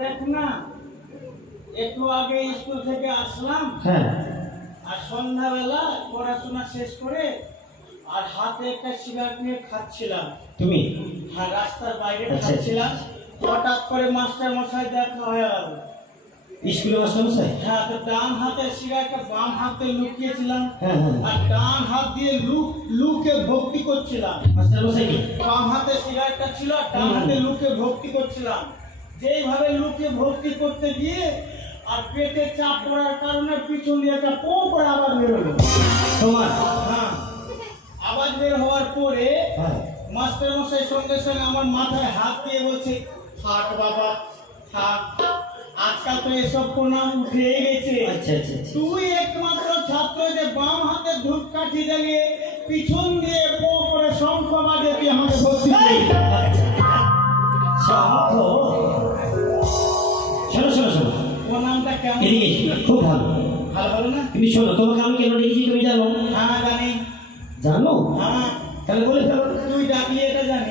দেখ না, একটু আগে স্কুল থেকে আসলাম। হ্যাঁ। আর সন্ধ্যাবেলা পড়াশোনা শেষ করে আর হাতে একটা সিগারেট নিয়ে খাচ্ছিলাম। তুমি? হ্যাঁ, রাস্তার বাইরে আচ্ছা। খাচ্ছিলাম। হঠাৎ করে মাস্টার মশাই দেখা হয়ে গেল। স্কুলে মাস্টার মশাই? হ্যাঁ, তো ডান হাতে সিগারেটটা বাম হাতে লুকিয়েছিলাম। হ্যাঁ হ্যাঁ। আর ডান হাত দিয়ে লুকে ভক্তি করছিলাম। মাস্টার মশাই কি? বাম হাতে সিগারেটটা ছিল আর ডান হাতে লুকে ভক্তি করছিলাম। যেইভাবে লুকে ভক্তি করতে গিয়ে আর পেটে চাপ পড়ার কারণে পিছন দিয়ে একটা পো করে আবার বেরোলো। তোমার? হ্যাঁ, আওয়াজ বের হওয়ার পরে হ্যাঁ। মাস্টার মশাই সঙ্গে সঙ্গে আমার মাথায় হাত দিয়ে বলছে, থাক বাবা থাক, আজকাল তো এসব প্রণাম উঠে গেছে। আচ্ছা আচ্ছা। তুই একমাত্র ছাত্র যে বাম হাতে ধূপকাঠি জ্বালিয়ে পিছন দিয়ে পো করে শঙ্খ বাজে তুই আমাকে ভর্তি করলি। শঙ্খ? শোনো শোনো শোনো, প্রণামটা কেমন? এদিকে খুব ভালো। ভালো ভালো না? তুমি শোনো, তোমাকে আমি কেন ডেকেছি তুমি জানো? হ্যাঁ জানি। জানো? হ্যাঁ, তাহলে বলে ফেলো। তুই ডাকলি এটা জানি।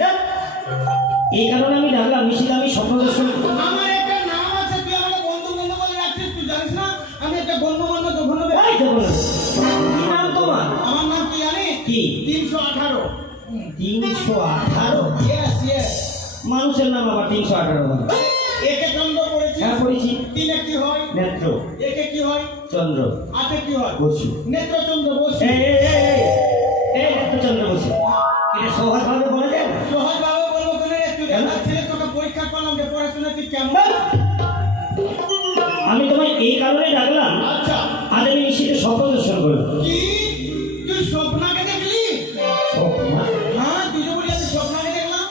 এই কারণে আমি ডাকলাম, নিশ্চিত আমি স্বপ্ন দর্শন। আমার একটা নাম আছে, তুই আমাকে বন্ধু বন্ধু বলে রাখছিস, তুই জানিস না আমি একটা বন্ধু বন্ধু যখন কি নাম তোমার? আমার নাম কি জানিস? কি? 318। 318? Yes yes. মানুষের নাম আবার 318? একে চন্দ্র পড়েছি। হ্যাঁ পড়েছি। তিনে কি হয়? নেত্র। একে কি হয়? চন্দ্র। আটে কি হয়? বসু। নেত্রচন্দ্র বসু। এই নেত্রচন্দ্র বসু, এটা সহজভাবে বলা যায় না? সহজভাবে বলবো কেন রে? তুই আমার ছেলে তোকে পরীক্ষা করলাম যে পড়াশোনা তুই কেমন। আমি তোমায় এই কারণে ডাকলাম, আচ্ছা। আজ আমি নিশ্চিত স্বপ্ন দর্শন করবো। কি তুই স্বপ্নাকে দেখলি? স্বপ্ন? হ্যাঁ, তুই যে বললি আমি স্বপ্নাকে দেখলাম।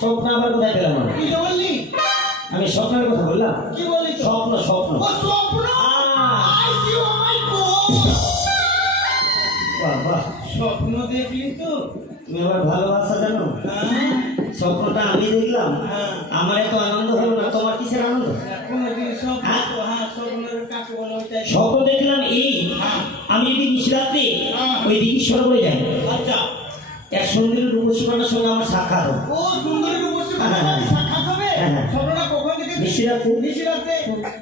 স্বপ্ন আবার কোথায় পেলাম আমি? তুই যে বললি। আমি স্বপ্নের কথা বললাম? কি বললি? স্বপ্ন স্বপ্ন। ও স্বপ্ন। I see, oh my god. বাবা, স্বপ্ন দেখলি তো? তুমি আবার ভালোবাসা জানো? হ্যাঁ। স্বপ্নটা আমি দেখলাম, হ্যাঁ। আমার এত আনন্দ হলো না, তোমার কিসের আনন্দ? কোনদিন স্বপ্ন তো, হ্যাঁ স্বপ্নের কাকে বলা ওইটাই। স্বপ্ন দেখলাম এই, হ্যাঁ। আমি যদি নিশরাত্রে হ্যাঁ। ওই দিঘিশ্বর করে যাই, আচ্ছা। এক সুন্দরী রূপসীমার সঙ্গে আমার সাক্ষাৎ হবে। ও সুন্দরী রূপসী হ্যাঁ, হ্যাঁ। সাক্ষাৎ হবে? হ্যাঁ। স্বপ্নটা কখন থেকে? নিশিরাত্রে। নিশিরাত্রে?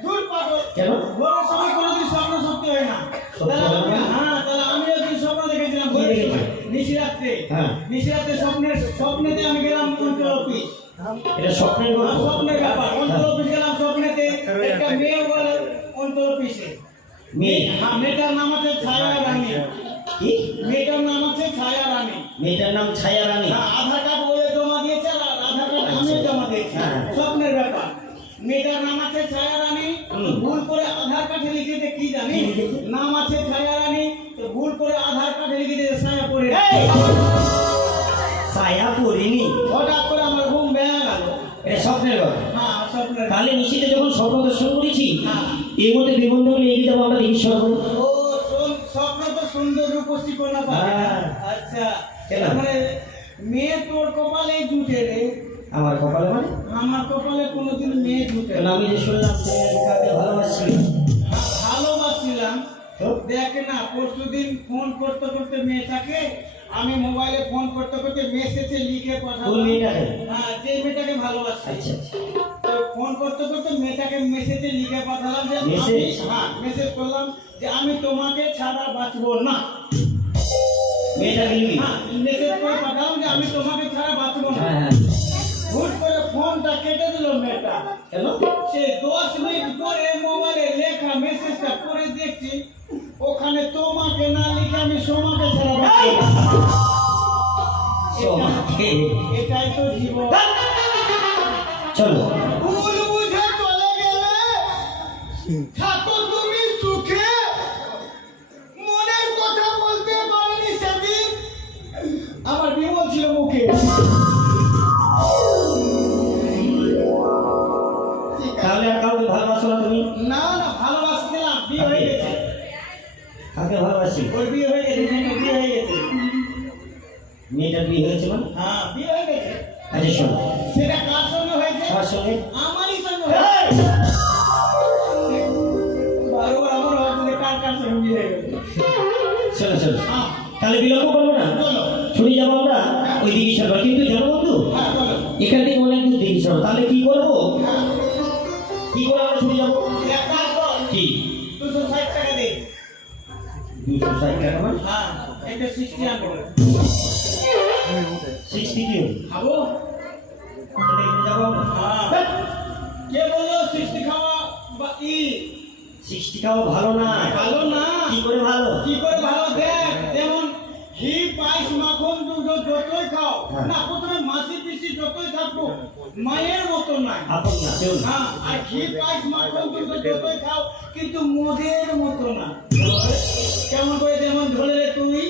দূর পাগল। কেন? ভোরের সময় কোনোদিন স্বপ্ন সত্যি হয় না। সত্যি তাহলে হয় না? হ্যাঁ, তাহলে আমিও একদিন স্বপ্ন দেখেছিলাম কি ভোরের দেখেছো? সময়। নিশিরাত্রে। হ্যাঁ। নিশিরাত্রে স্বপ্নেতে আমি গেলাম অঞ্চল অফিস। এটা স্বপ্নের গল্প? স্বপ্নের ব্যাপার। অঞ্চল অফিস গেলাম স্বপ্নেতে। একটা মেয়ে বলে অঞ্চল অফিসে। মেয়ে? হ্যাঁ, মেয়েটার নাম আছে ছায়া রানী। কি? মেয়েটার নাম আছে ছায়া রানী। মেয়েটার নাম ছায়া রানী? হ্যাঁ, আধার কার্ড বলে জমা দিয়েছে আর আধার কার্ড আমিও জমা দিয়েছি। হ্যাঁ। স্বপ্নের ব্যাপার। মেয়েটার নাম আছে ছায়া রানী। ভুল করে আধার কার্ডে লিখেছে কি জানি, কি লিখেছে? নাম আছে ছায়া রানী, তো ভুল করে আধার কার্ডে লিখেছে ছায়া পড়ে। এই! ছায়া পড়িনি। হঠাৎ করে আমার ঘুম ভেঙে গেল। এটা স্বপ্নের গল্প? হ্যাঁ, স্বপ্নের। তাহলে নিশ্চিত যখন স্বপ্ন দর্শন করেছি, হ্যাঁ। এর মধ্যে বিবন্ধন নিয়ে যাবো আমরা দিঘিশ্বর করে। ও স্বপ্ন তো সুন্দর রূপসী কন্যা পাবে। হ্যাঁ। আচ্ছা, কেন? মানে মেয়ে তোর কপালে জুটে রে। আমার কপালে মানে? আমার কপালে কোনোদিন মেয়ে জুটে কারণ না। আমি যে শুনলাম তুমি নাকি কাকে ভালোবাসছি। ভালোবাসছিলাম তো? দেখ না, পরশুদিন ফোন করতে করতে মেয়েটাকে আমি মোবাইলে ফোন করতে করতে মেসেজে লিখে কোন পাঠালাম। মেয়েটাকে? হ্যাঁ, যে মেয়েটাকে ভালোবাসি। আচ্ছা আচ্ছা। তো ফোন করতে করতে মেয়েটাকে মেসেজে লিখে পাঠালাম যে মেসেজ? হ্যাঁ, মেসেজ করলাম যে আমি তোমাকে ছাড়া বাঁচবো না। মেয়েটাকে লিখি? হ্যাঁ, মেসেজ করে পাঠালাম যে আমি তোমাকে ছাড়া বাঁচবো না। হ্যাঁ হ্যাঁ। হুট করে ফোনটা কেটে দিল মেয়েটা। কেন? সে 10 মিনিট পরে মোবাইলে লেখা মেসেজটা পড়ে দেখছি ওখানে তোমাকে না লিখে আমি সোমাকে ছাড়া বাঁচবো না। সোমাকে? এটাই তো জীবন। চলো। ভুল বুঝে চলে গেলে থাকো তুমি সুখে, মনের কথা বলতে পারিনি সেদিন আমার বিমল ছিল মুখে। তাহলে আর কাউকে ভালোবাসো না তুমি? না না, ভালোবাসছিলাম, বিয়ে হয়ে গেছে। কাকে ভালোবাসি? ওর বিয়ে হয়ে গেছে, মেয়েটার বিয়ে হয়ে গেছে। মেয়েটার বিয়ে হয়েছে মানে? হ্যাঁ, বিয়ে হয়ে গেছে। আচ্ছা শোনো, সেটা কার সঙ্গে হয়েছে? আমার সঙ্গে। আমারই সঙ্গে হয়েছে। বারবার আমার হয়েছে কার কার সঙ্গে বিয়ে হয়ে গেছে। শোনো শোনো, হ্যাঁ, তাহলে বিলম্ব করবো না, চলো। ছুটে যাবো আমরা ওই দিঘিশ্বর। কিন্তু জানো বন্ধু, হ্যাঁ, বলো। এখান থেকে অনেক দূর দিঘিশ্বর। তাহলে কি করবো? কি করে আমরা ছুটে যাবো? এক কাজ কর, কি 260 টাকা দে। 260 টাকা মানে হ্যাঁ, এটা 60 আনবো। 60 কি হলো? খাবো? সেটা কিনে যাবো আমরা? হ্যাঁ। কে বললো 60 খাওয়া বা 60 খাওয়া ভালো না। ভালো না? কি করে ভালো? কি করে ভালো? দেখ, যেমন ঘি পায়েস মাখন দুধ যতই খাও হ্যাঁ। না, প্রথমে মাসি পিসি যতই থাকবো মায়ের মতো নাই। আপন না কেউ না। হ্যাঁ, আর ঘি পায়েস মাখন দুধ যতই খাও কিন্তু মদের মতো না। কেমন করে? যেমন ধরে নে তুই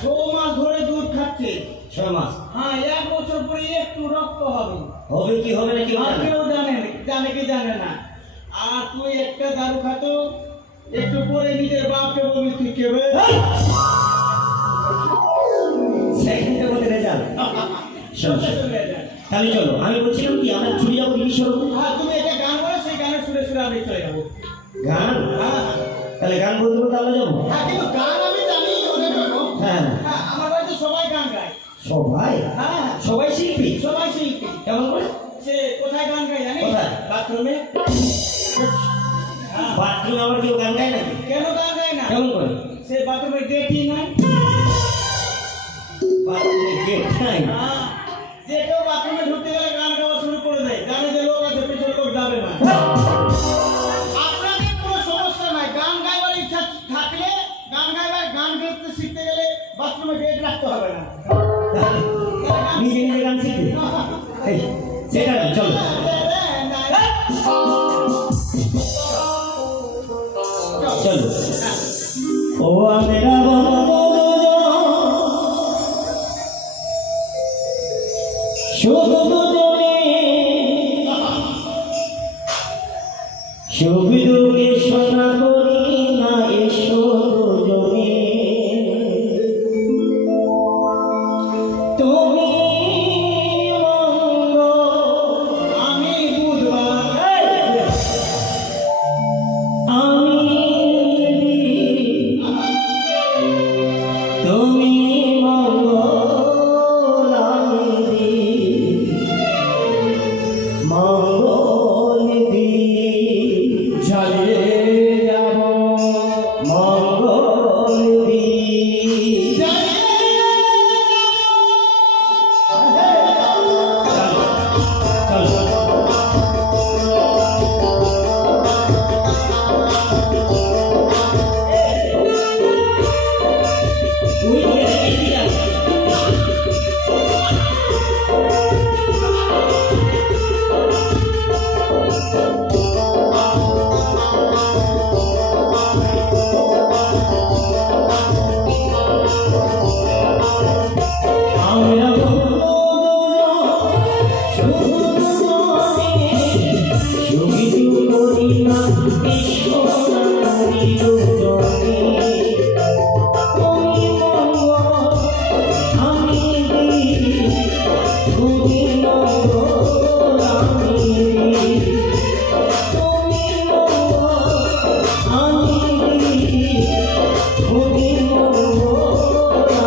6 মাস ধরে দুধ খাচ্ছিস, 6 মাস হ্যাঁ, 1 বছর পরে একটু রক্ত হবে। হবে কি হবে না কি আর হবে না? কেউ জানে কি জানে না। আর তুই একটা দারু খাতো, একটু পরে নিজের বাপকে বলবি তুই কেবে। সেকেন্ডের মধ্যে রেজাল্ট। শোনো, শোনো। তাহলে চলো, আমি বলছিলাম কি আমরা ছুটে যাবো বিশ্বর হ্যাঁ, তুমি একটা গান বলো, সেই গানের সুরে সুরে আমি চলে যাবো। গান। হ্যাঁ, তাহলে গান বলতে বলতে আমরা যাবো। হ্যাঁ, কিন্তু গান আমি জানি অনেক রকম। হ্যাঁ হ্যাঁ, আমার বাড়িতে সবাই গান গায়। সবাই হ্যাঁ, সবাই শিল্পী। সবাই শিল্পী। কেমন করে? সে কোথায় গান গায় জানিস? কোথায়? বাথরুমে। হ্যাঁ, বাথরুমে আবার কেউ গান গায় নাকি? কেন গান গায় না? কেমন করে? সে বাথরুমে ডেটি নাই। বাথরুমে গেট নাই। হ্যাঁ, যে কেউ বাথরুমে ঢুকতে গেলে গান গাওয়া শুরু করে দেয়, জানে যে লোক আছে, পিছনে লোক যাবে না। আপনাদের কোনো সমস্যা নাই, গান গাইবার ইচ্ছা থাকলে গান গাইবার, গান গাইতে শিখতে গেলে বাথরুমে গেট রাখতে হবে না। নিজে নিজে গান শিখবে। এই, সেটা না, চলো। চলো। ও আমরা শুধু দুজনে সুবিধুকে শোনা করি না, এসো দুজনে তুমি মঙ্গল, আমি বুধবার, আমি দিন, তুমি মঙ্গল, আমি দিন, মঙ্গল দিন জ্বালিয়ে যাব, মঙ্গল দিন। চলো। তুই এদিকে যা। আমরা শুধু সুবিধু করি না, ঈশ্বর করি দুজনে তুমি মঙ্গল, আমি দিন, তুমি মঙ্গল, আমি দিন, তুমি মঙ্গল, আমি দিন, তুমি মঙ্গল,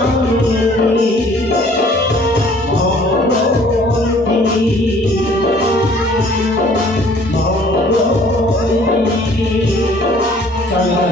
আমি দিন, মঙ্গল দিন, মঙ্গল দিন। চলো।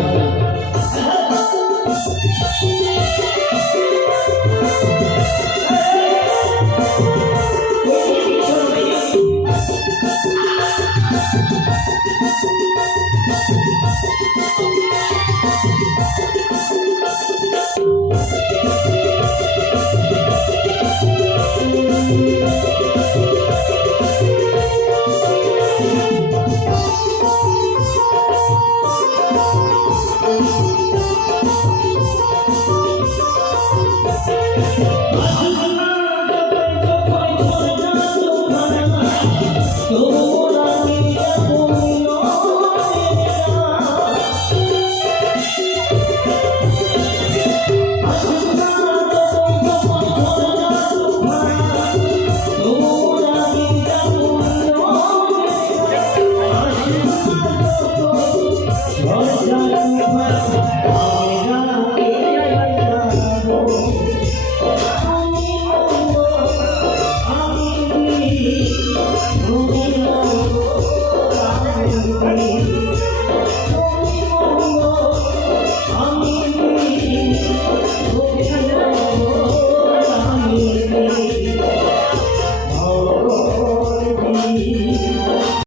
Oh,